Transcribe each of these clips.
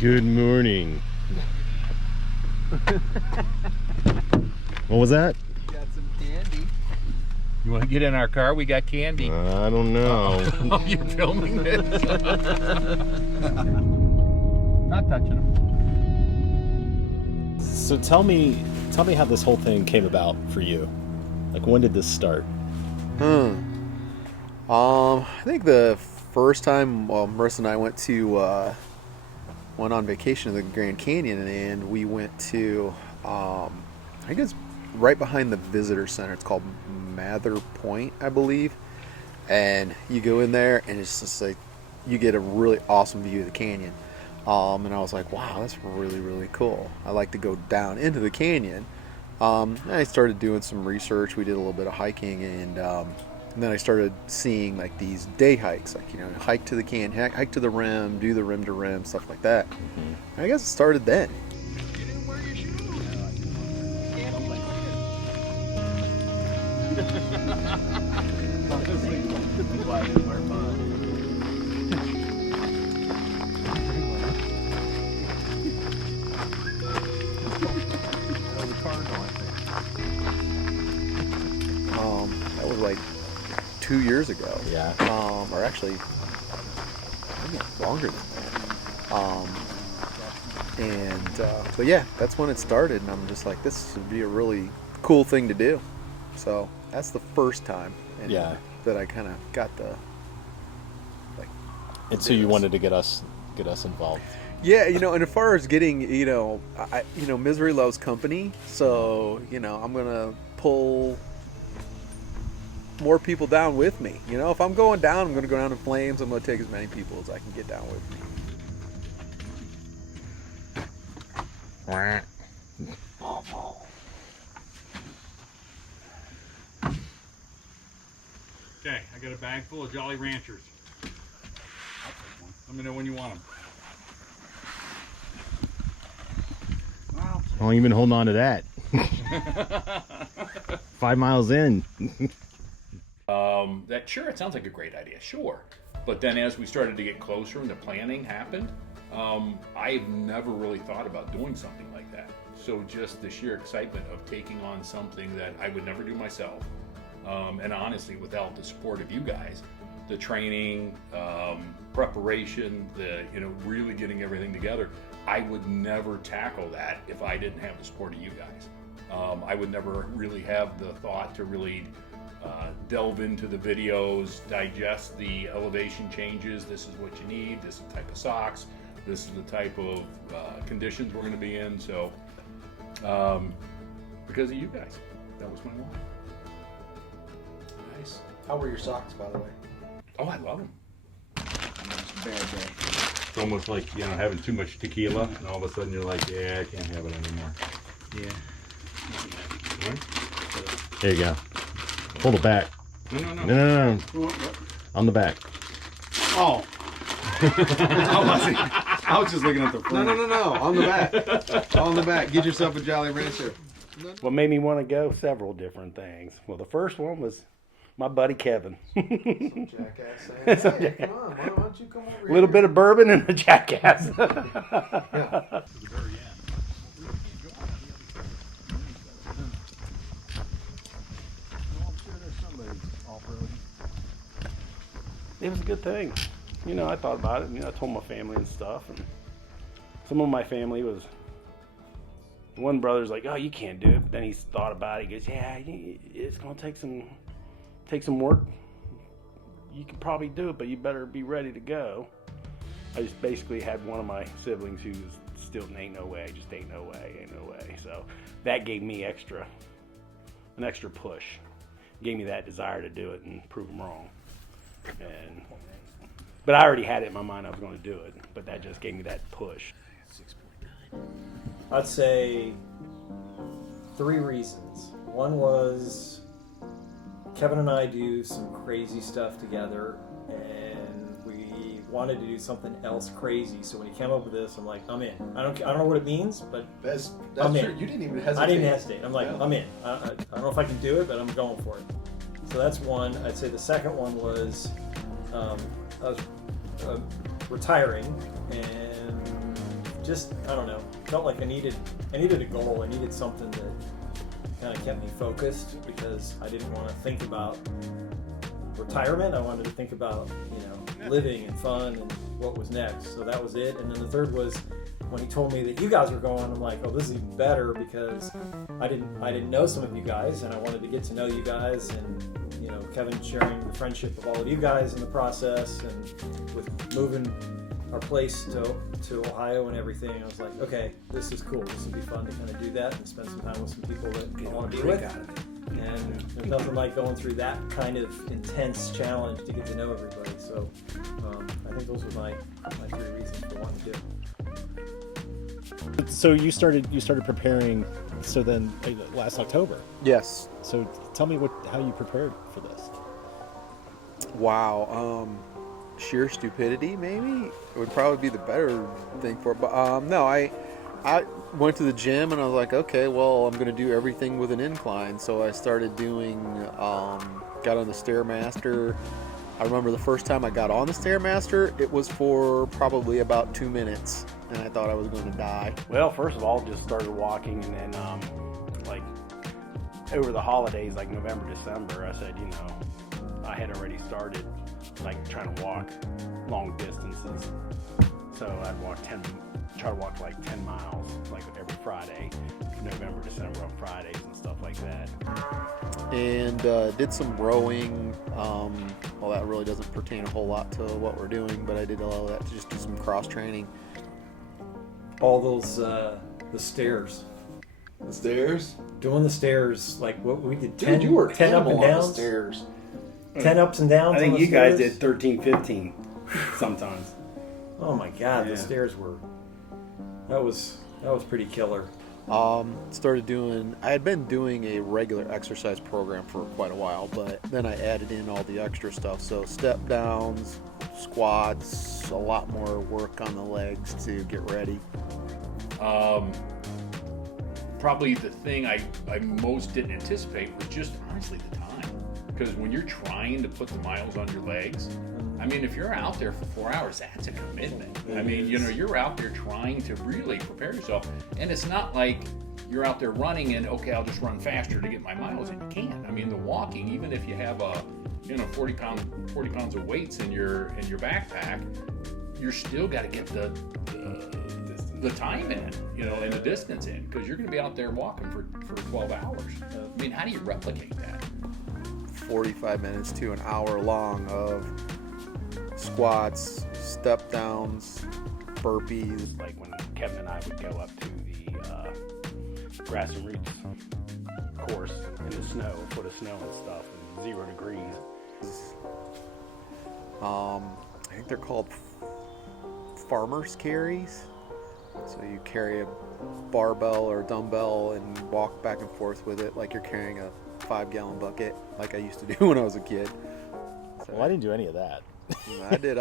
Good morning. What was that? Got some candy. You want to get in our car? We got candy. I don't know. Oh, you're filming this? Not touching them. So tell me how this whole thing came about for you. Like, when did this start? I think the first time Marissa and I went on vacation to the Grand Canyon, and we went to I think it's right behind the visitor center. It's called Mather Point, I believe. And you go in there, and it's just like you get a really awesome view of the canyon. And I was like, wow, that's really, really cool. I like to go down into the canyon. And I started doing some research. We did a little bit of hiking, and then I started seeing like these day hikes, like, you know, hike to the canyon, hike to the rim, do the rim to rim, stuff like that. Mm-hmm. I guess it started then. You didn't wear your shoes. Why I didn't wear mine. That was like 2 years ago. Yeah. Or actually, maybe longer than that. But yeah, that's when it started, and I'm just like, this would be a really cool thing to do. So that's the first time. Yeah. That I kind of got the like. And so you wanted to get us involved. Yeah, you know, and as far as getting, misery loves company, so, you know, I'm gonna pull more people down with me. You know, if I'm going down, I'm gonna go down in flames. I'm gonna take as many people as I can get down with me. Okay, I got a bag full of Jolly Ranchers. Let me know when you want them. How long you been holding on to that? 5 miles in. It sounds like a great idea, sure. But then as we started to get closer and the planning happened, I've never really thought about doing something like that. So just the sheer excitement of taking on something that I would never do myself, and honestly, without the support of you guys, the training, preparation, really getting everything together, I would never tackle that if I didn't have the support of you guys. I would never really have the thought to really delve into the videos, digest the elevation changes. This is what you need. This is the type of socks. This is the type of conditions we're going to be in. So, because of you guys, that was my why. Nice. How were your socks, by the way? Oh, I love them. Bad day. It's almost like, having too much tequila, and all of a sudden you're like, yeah, I can't have it anymore. Yeah. There you go. Hold it back. No. On the back. Oh. I was just looking at the front. No. On the back. On the back. Get yourself a Jolly Rancher. What made me want to go? Several different things. Well, the first one was my buddy Kevin. Some jackass saying, hey, come on, why don't you come over here? A little bit of bourbon and a jackass. Yeah. It was a good thing. I thought about it. I told my family and stuff. And some of my family was, one brother's like, oh, you can't do it. But then he's thought about it. He goes, yeah, it's going to take some work. You can probably do it, but you better be ready to go. I just basically had one of my siblings who was still, ain't no way. So that gave me an extra push. Gave me that desire to do it and prove them wrong. But I already had it in my mind I was going to do it, but that just gave me that push. 6.9. I'd say 3 reasons. One was Kevin and I do some crazy stuff together, and we wanted to do something else crazy. So when he came up with this, I'm like, I'm in. I don't know what it means, but That's I'm true. in. You didn't even hesitate. I didn't hesitate. I'm like, Yeah. I'm in. I don't know if I can do it, but I'm going for it. So that's one. I'd say the second one was I was retiring, and just, I don't know, felt like I needed a goal. I needed something that kind of kept me focused, because I didn't want to think about retirement. I wanted to think about, living and fun and what was next. So that was it. And then the third was when he told me that you guys were going. I'm like, oh, this is even better, because I didn't know some of you guys, and I wanted to get to know you guys, and Kevin sharing the friendship of all of you guys in the process, and with moving our place to Ohio and everything. I was like, okay, this is cool. This would be fun to kind of do that and spend some time with some people that I want to be with. And there's nothing like going through that kind of intense challenge to get to know everybody. So I think those were my 3 reasons for wanting to do it. So you started preparing. So then last October. Yes. So tell me how you prepared for this. Wow. Sheer stupidity, maybe, would probably be the better thing for it. But no, I went to the gym and I was like, okay, well, I'm going to do everything with an incline. So I started doing, got on the Stairmaster. I remember the first time I got on the Stairmaster, it was for probably about 2 minutes, and I thought I was going to die. Well, first of all, just started walking, and then like over the holidays, like November, December, I said, I had already started like trying to walk long distances. So I'd try to walk like 10 miles, like every Friday, November, December on Fridays and stuff like that. And did some rowing. Well, that really doesn't pertain a whole lot to what we're doing, but I did a lot of that to just do some cross training. All those the stairs. The stairs? Doing the stairs, like what we did, 10, Dude, you were 10 up and animal on the downs. stairs. 10 ups and downs. I think on the you guys stairs. did 13, 15 sometimes. Oh my God, Yeah. the stairs were. That was pretty killer. I had been doing a regular exercise program for quite a while, but then I added in all the extra stuff. So step downs, squats, a lot more work on the legs to get ready. Probably the thing I most didn't anticipate was just honestly the time. Because when you're trying to put the miles on your legs, I mean, if you're out there for 4 hours, that's a commitment. I mean, you're out there trying to really prepare yourself. And it's not like you're out there running and, okay, I'll just run faster to get my miles in. You can't. I mean, the walking, even if you have 40 pounds of weights in your backpack, you're still got to get the time in, and the distance in, because you're going to be out there walking for 12 hours. I mean, how do you replicate that? 45 minutes to an hour long of squats, step downs, burpees. Like when Kevin and I would go up to the grass and roots course in the snow, a foot of snow and stuff, and 0 degrees. I think they're called farmer's carries. So you carry a barbell or dumbbell and walk back and forth with it like you're carrying a 5-gallon bucket, like I used to do when I was a kid. So, Well, I didn't do any of that. I did.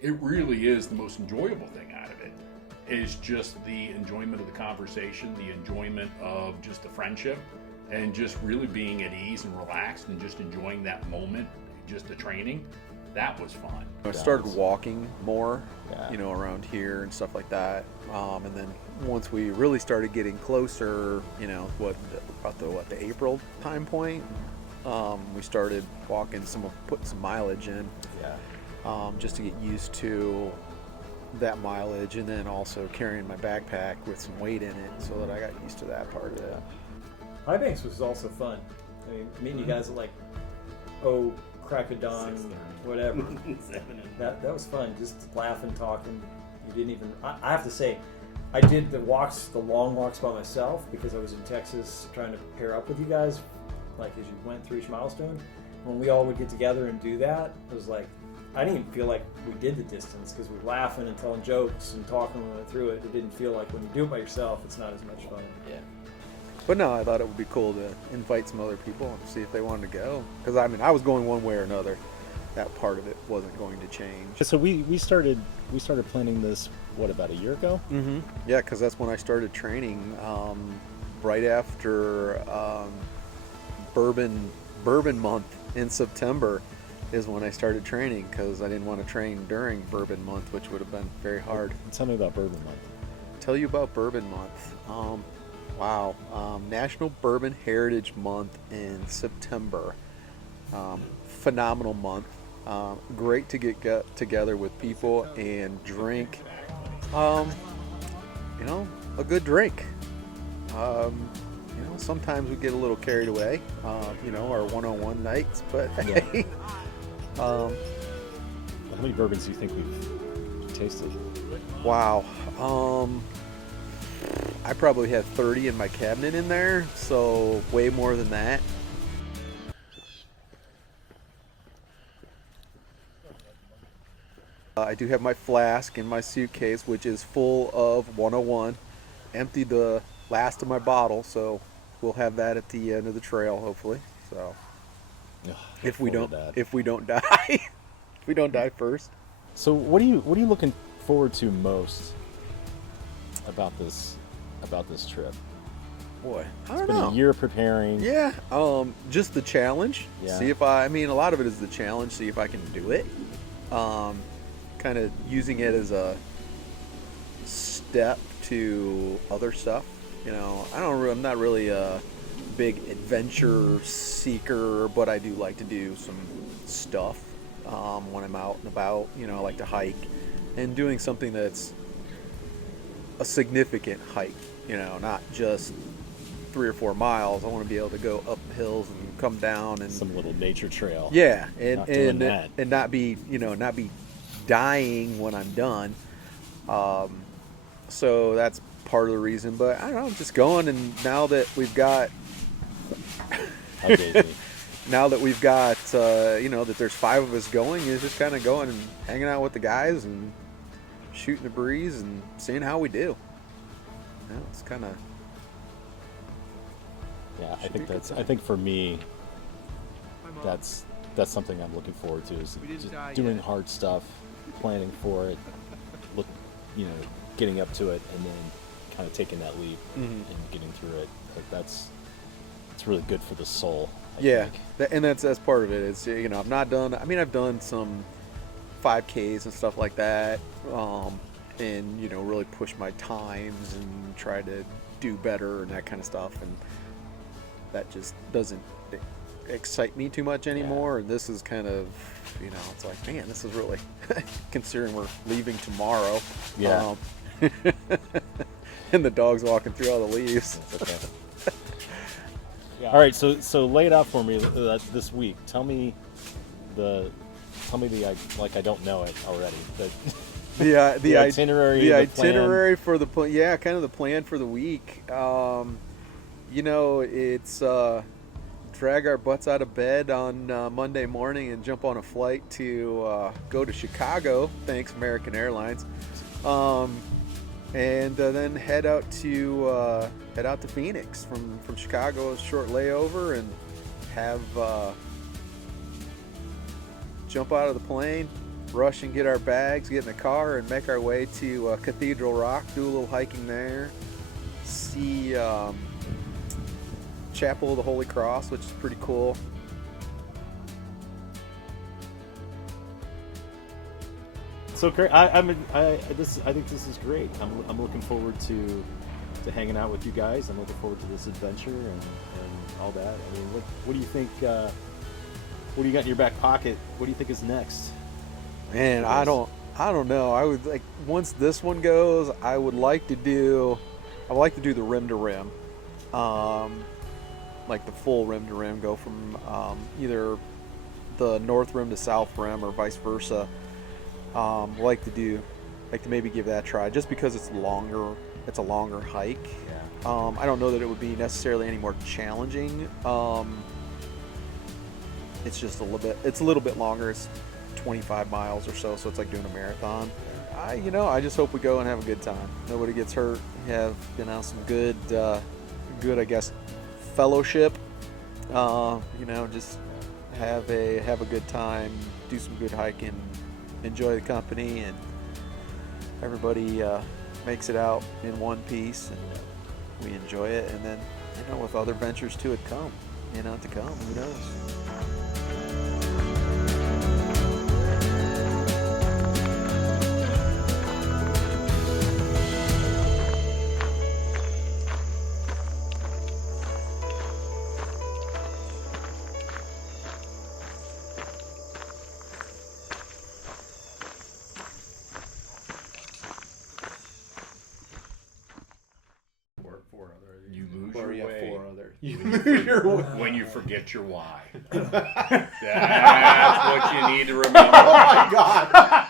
It really is the most enjoyable thing out of it, is just the enjoyment of the conversation, the enjoyment of just the friendship, and just really being at ease and relaxed and just enjoying that moment, just the training. That was fun. I started walking more, Yeah. around here and stuff like that. And then once we really started getting closer, about the April time point, we started walking putting some mileage in, just to get used to that mileage, and then also carrying my backpack with some weight in it, so that I got used to that part of it. High Banks was also fun. I mean, meeting you guys at like, crack of dawn, whatever. that was fun. Just laughing, talking. You didn't even. I have to say, I did the long walks by myself, because I was in Texas trying to pair up with you guys, like as you went through each milestone. When we all would get together and do that, it was like, I didn't even feel like we did the distance, because we were laughing and telling jokes and talking when we went through it. It didn't feel like when you do it by yourself, it's not as much fun. Yeah. But no, I thought it would be cool to invite some other people and see if they wanted to go. Because I was going one way or another. That part of it wasn't going to change. So we started planning this about a year ago? Mm-hmm. Yeah, because that's when I started training. Right after Bourbon month in September, is when I started training, because I didn't want to train during Bourbon Month, which would have been very hard. Tell me about Bourbon Month. Tell you about Bourbon Month. Wow. National Bourbon Heritage Month in September. Phenomenal month. Great to get together with people and drink, a good drink. Sometimes we get a little carried away, our one-on-one nights, but hey. How many bourbons do you think we've tasted? Wow. I probably have 30 in my cabinet in there, so way more than that. I do have my flask in my suitcase, which is full of 101. Emptied the last of my bottle, so we'll have that at the end of the trail, hopefully. So, if we don't die, if we don't die first. So, what are you looking forward to most about this trip? Boy, I don't It's been know. a year preparing. Yeah, just the challenge. Yeah. See if a lot of it is the challenge. See if I can do it. Kind of using it as a step to other stuff. I'm not really a big adventure seeker, but I do like to do some stuff when I'm out and about. I like to hike, and doing something that's a significant hike. Not just 3 or 4 miles. I want to be able to go up hills and come down and Some little nature trail. yeah, Not doing that. and not be dying when I'm done. So that's part of the reason. But I don't know, I'm just going, and now that we've got that there's 5 of us going, is just kind of going and hanging out with the guys and shooting the breeze and seeing how we do. It's kind of I think for me, that's something I'm looking forward to, is just doing hard stuff, planning for it, getting up to it, and then kind of taking that leap and getting through it. It's really good for the soul. I think. And that's part of it. It's I've not done. I've done some 5Ks and stuff like that, and really push my times and try to do better and that kind of stuff. And that just doesn't excite me too much anymore. And this is kind of, it's like, man, this is really considering we're leaving tomorrow. Yeah. And the dog's walking through all the leaves. Okay. All right, so lay it out for me this week. Tell me the I don't know it already. The itinerary. The itinerary for the plan. Yeah, kind of the plan for the week. It's drag our butts out of bed on Monday morning and jump on a flight to go to Chicago. Thanks, American Airlines. And then head out to Phoenix from Chicago, a short layover, and have jump out of the plane, rush and get our bags, get in the car, and make our way to Cathedral Rock. Do a little hiking there. See Chapel of the Holy Cross, which is pretty cool. So great! I think this is great. I'm looking forward to hanging out with you guys. I'm looking forward to this adventure and all that. What do you think? What do you got in your back pocket? What do you think is next? Man, I don't know. I would like, once this one goes, I would like to do the rim to rim, like the full rim to rim. Go from either the north rim to south rim or vice versa. Like to maybe give that a try, just because it's longer. It's a longer hike. Yeah. I don't know that it would be necessarily any more challenging. It's just a little bit longer. It's 25 miles or so it's like doing a marathon. I just hope we go and have a good time. Nobody gets hurt. We have some good I guess fellowship. Just have a good time, do some good hiking, enjoy the company, and everybody makes it out in one piece, and we enjoy it. And then with other ventures to come, who knows. When you forget your why. That's what you need to remember. Oh my God.